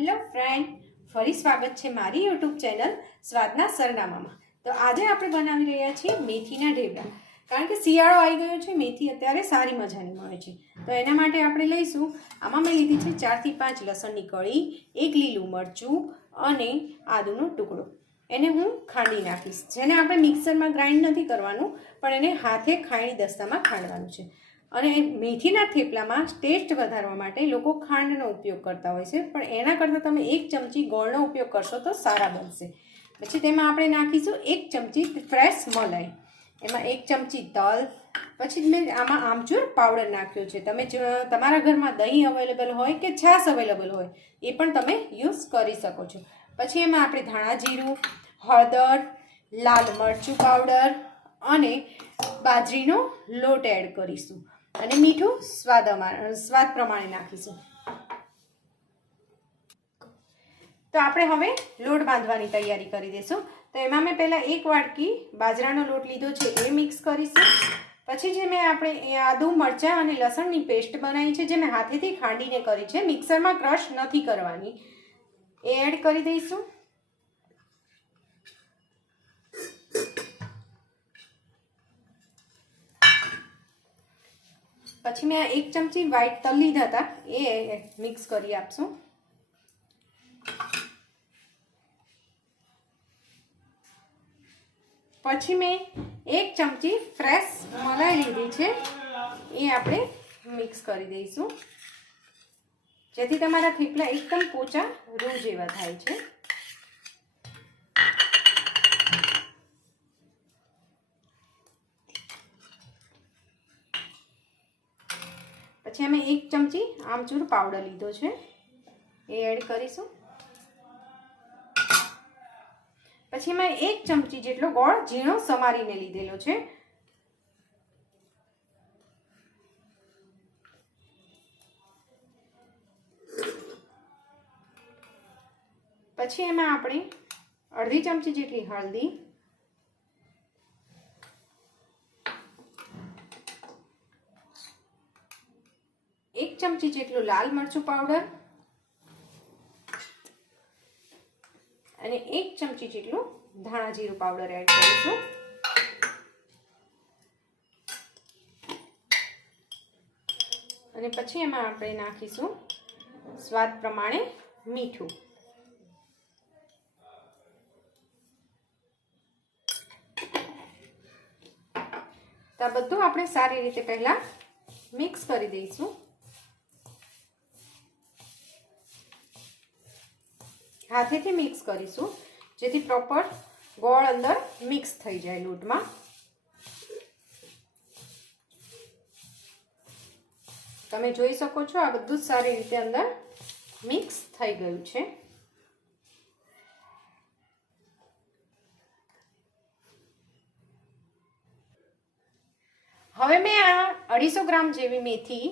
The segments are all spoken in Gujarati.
હેલો ફ્રેન્ડ, ફરી સ્વાગત છે મારી યુટ્યુબ ચેનલ સ્વાદના સરનામામાં। તો આજે આપણે બનાવી રહ્યા છીએ મેથીના ઢેબરા। કારણ કે શિયાળો આવી ગયો છે, મેથી અત્યારે સારી મજાની મળે છે। તો એના માટે આપણે લઈશું, આમાં મેં લીધી છે 4 થી 5 લસણની કળી, 1 લીલું મરચું અને આદુનો ટુકડો। એને હું ખાંડી નાખીશ, જેને આપણે મિક્સરમાં ગ્રાઇન્ડ નથી કરવાનું, પણ એને હાથે ખાંડી દસ્તામાં ખાંડવાનું છે। અને મેથીના થેપલામાં ટેસ્ટ વધારવા માટે લોકો ખાંડનો ઉપયોગ કરતા હોય છે, પણ એના કરતાં તમે 1 ચમચી ગોળનો ઉપયોગ કરશો તો સારા બનશે। પછી તેમાં આપણે નાખીશું 1 ચમચી ફ્રેશ મલાઈ, એમાં 1 ચમચી તલ, પછી મેં આમાં આમચૂર પાવડર નાખ્યો છે। તમે જો તમારા ઘરમાં દહીં અવેલેબલ હોય કે છાશ અવેલેબલ હોય એ પણ તમે યુઝ કરી શકો છો। પછી એમાં આપણે ધાણા જીરું, હળદર, લાલ મરચું પાવડર અને બાજરીનો લોટ એડ કરીશું અને મીઠું સ્વાદ પ્રમાણે નાખીશું। તો આપણે હવે લોટ બાંધવાની તૈયારી કરી દઈશું। તો એમાં મેં પહેલાં 1 વાટકી બાજરાનો લોટ લીધો છે, એ મિક્સ કરીશું। પછી જે મેં આપણે આદુ મરચાં અને લસણની પેસ્ટ બનાવી છે, જે મેં હાથેથી ખાંડીને કરી છે, મિક્સરમાં ક્રશ નથી કરવાની, એ એડ કરી દઈશું। પછી મેં 1 ચમચી વ્હાઈટ તલ લીધા હતા, એ મિક્સ કરી આપશું। પછી મેં 1 ચમચી ફ્રેશ મલાઈ લીધી છે, એ આપણે મિક્સ કરી દઈશું, જેથી તમારા થેપલા એકદમ પોચા રૂ જેવા થાય છે। પછી અમે 1 ચમચી આમચૂર પાવડર લીધો છે, એ એડ કરીશું। પછી મેં 1 ચમચી જેટલો ગોળ ઝીણો સમારીને લીધેલો છે। પછી એમાં આપણે અડધી ચમચી જેટલી હળદી, 1 ચમચી જેટલું લાલ મરચું પાવડર અને 1 ચમચી જેટલું ધાણા જીરું પાવડર એડ કરીશું। અને પછી એમાં આપણે નાખીશું સ્વાદ પ્રમાણે મીઠું। તો આ બધું આપણે સારી રીતે પહેલા મિક્સ કરી દઈશું। હાથેથી મિક્સ કરીશું, જેથી પ્રોપર ગોળ અંદર મિક્સ થઈ જાય લોટમાં। તમે જોઈ શકો છો આ બધું સારી રીતે અંદર મિક્સ થઈ ગયું છે। હવે મેં આ 250 ગ્રામ જેવી મેથી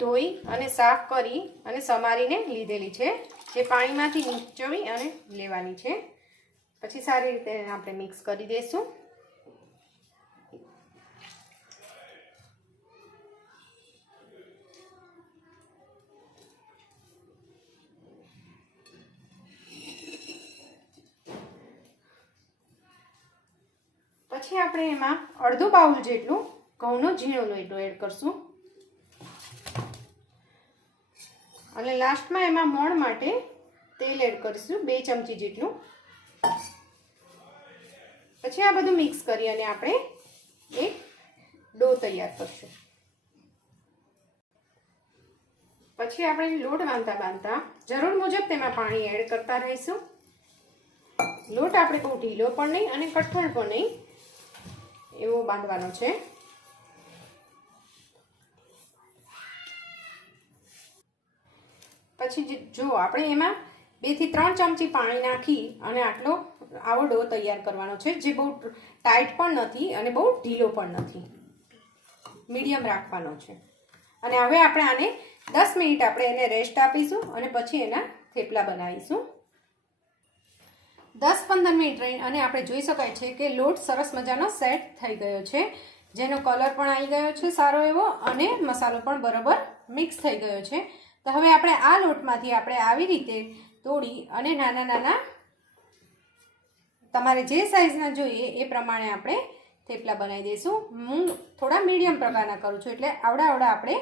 ધોઈ અને સાફ કરી અને સમારીને લીધેલી છે, જે પાણીમાંથી નીચોવી અને લેવાની છે। પછી સારી રીતે આપણે મિક્સ કરી દઈશું। પછી આપણે એમાં અડધો બાઉલ જેટલું ઘઉંનો ઝીણો લોટ એડ કરશું અને લાસ્ટમાં એમાં મોણ માટે તેલ એડ કરીશું 2 ચમચી જેટલું। પછી આ બધું મિક્સ કરી અને આપણે એક ડો તૈયાર કરશું। પછી આપણે લોટ બાંધતા જરૂર મુજબ તેમાં પાણી એડ કરતા રહીશું। લોટ આપણે બહુ ઢીલો પણ નહીં અને કઠણ પણ નહીં એવો બાંધવાનો છે। પછી જો આપણે એમાં 2 થી 3 ચમચી પાણી નાખી અને આવો ડો તૈયાર કરવાનો છે, જે બહુ ટાઈટ પણ નથી અને બહુ ઢીલો પણ નથી, મીડિયમ રાખવાનો છે। અને હવે આપણે આને 10 મિનિટ આપણે એને રેસ્ટ આપીશું અને પછી એના થેપલા બનાવીશું। 10-15 મિનિટ રહી અને આપણે જોઈ શકાય છે કે લોટ સરસ મજાનો સેટ થઈ ગયો છે, જેનો કલર પણ આવી ગયો છે સારો એવો, અને મસાલો પણ બરાબર મિક્સ થઈ ગયો છે। તો હવે આપણે આ લોટમાંથી આપણે આવી રીતે તોડી અને નાના નાના તમારે જે સાઈઝના જોઈએ એ પ્રમાણે આપણે થેપલા બનાવી દઈશું. હું થોડા મીડિયમ પ્રકારના કરું છું એટલે આવડા આવડા આપણે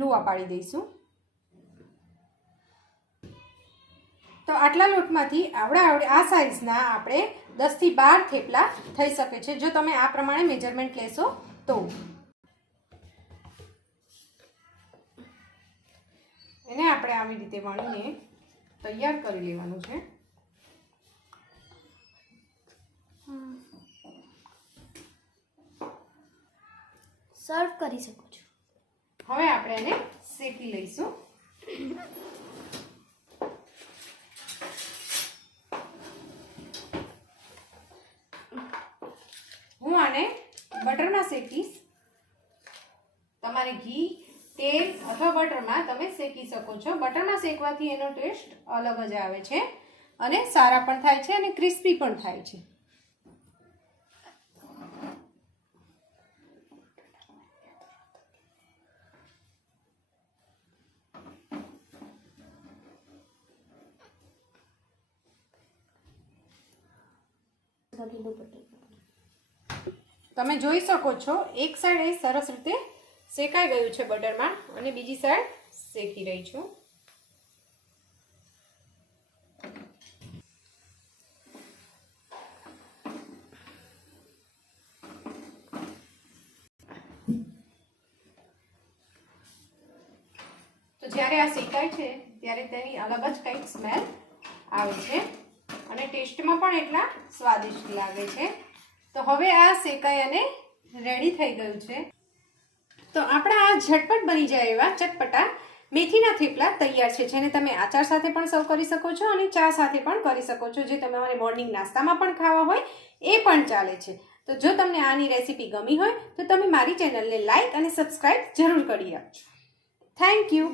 લુવા પાડી દઈશું. તો આટલા લોટમાંથી આવડા આ સાઈઝના આપણે 10 થી 12 થેપલા થઈ શકે છે જો તમે આ પ્રમાણે મેજરમેન્ટ લેશો તો. એને આપણે આવી રીતે વણીને તૈયાર કરી લેવાનું છે. સર્વ કરી શકો છો. હવે આપણે એને શેકી લઈશું. હું આને બટરમાં શેકીશ. તમારે ઘી, તેલ અથવા બટરમાં તમે શેકી શકો છો. બટરમાં શેકવાથી એનો ટેસ્ટ અલગ જ આવે છે અને સારા પણ થાય છે અને ક્રિસ્પી પણ થાય છે. તમે જોઈ શકો છો એક સાઈડ એ સરસ રીતે શેકાઈ ગયું છે બટરમાં અને બીજી સાઈડ શેકી રહી છું. તો જ્યારે આ શેકાય છે ત્યારે તેની અલગ જ કંઈક સ્મેલ આવે છે અને ટેસ્ટમાં પણ એટલા સ્વાદિષ્ટ લાગે છે. તો હવે આ શેકાઈ અને રેડી થઈ ગયું છે. તો આપણા આ ઝટપટ બની જાય એવા ચટપટા મેથીના થેપલા તૈયાર છે જેને તમે આચાર સાથે પણ સર્વ કરી શકો છો અને ચા સાથે પણ કરી શકો છો. જે તમારે મોર્નિંગ નાસ્તામાં પણ ખાવા હોય એ પણ ચાલે છે. તો જો તમને આની રેસીપી ગમી હોય તો તમે મારી ચેનલને લાઈક અને સબસ્ક્રાઈબ જરૂર કરી આપજો. Thank you.